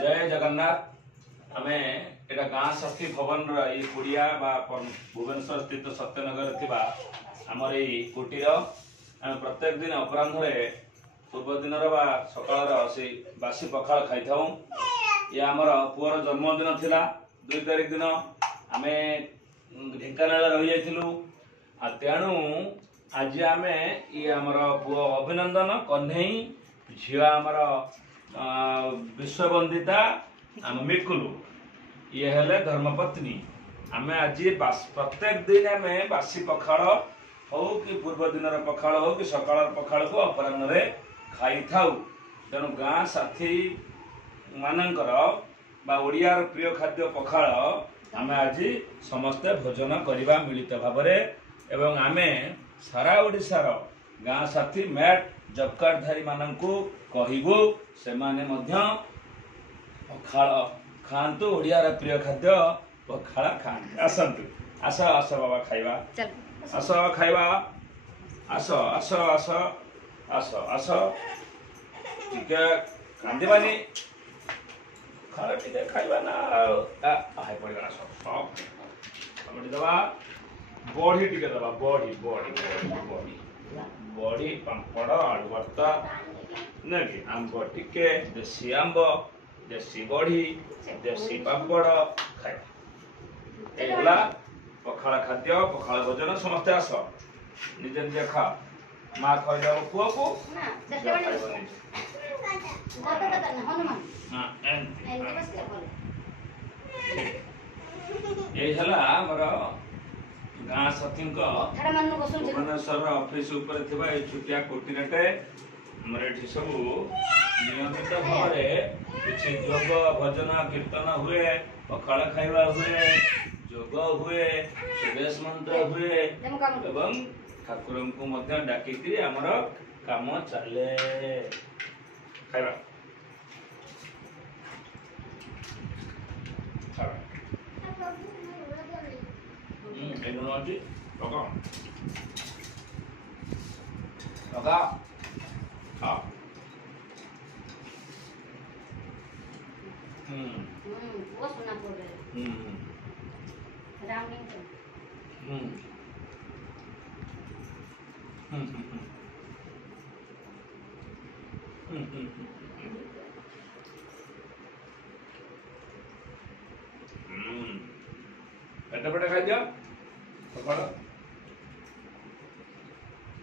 जय जगन्नाथ आमे एटा गाँ षष्ठी भवन ये कुड़िया भुवनेश्वर स्थित सत्यनगर थिबा हमर ये कुटीर आम प्रत्येक दिन अपराह्न पूर्व दिन सकाल से बासी पखाल खाई था। ये आमर पुअर जन्मदिन थिला 2 तारिख दिन आम ढेंकानाल रही जाइलु तेणु आज आम ये आमर पुओ अभिनंदन कन्हई झी आमर विश्ववंदिता आम मिकुलु ये हेले धर्मपत्नी आम आज प्रत्येक दिन आम बासी पखाल हो कि पूर्व दिन पखाल हो कि सकाल पखाल को अपराह्न खाई था। तेणु गाँ साथी मानकर ओडियार प्रिय खाद्य पखाल आम आज समस्ते भोजन करवा मिलित भाव एवं आमे सारा ओडिशार गाँ साथी मैट जब कार्डधारी मानू कहबू से माने मध्य पखाल खातु ओडियार प्रिय खाद्य पखाल खाते आसतु आस आस बाबा खाइबा आस खाइबा आस आस आस आस आस टिके कांदिबानी खाला टिके खाइबा ना हाय पड़ेगा सब सब दबा बॉडी टिके दबा बॉडी बॉडी बॉडी बॉडी पापड़ आलू भर्ता नहीं आंब टिके देसी आंब देसी बॉडी देसी पापड़ खाइबा पखाल खाद्य पखाल भोजन समस्ते आस निजे निजे खा माँ खा पुआ को गाँ साथी भुवनेश्वर ऑफिस छुटिया कोटीरटे सब नियमित भाव किसी योग भजन कीर्तन हुए पखाल खाइबा हुए जोग हुए सुरेश मंत्र हुए एवं ठाकुर को डाकिक आमर काम चले खाइबा पेट पेट खाई दिया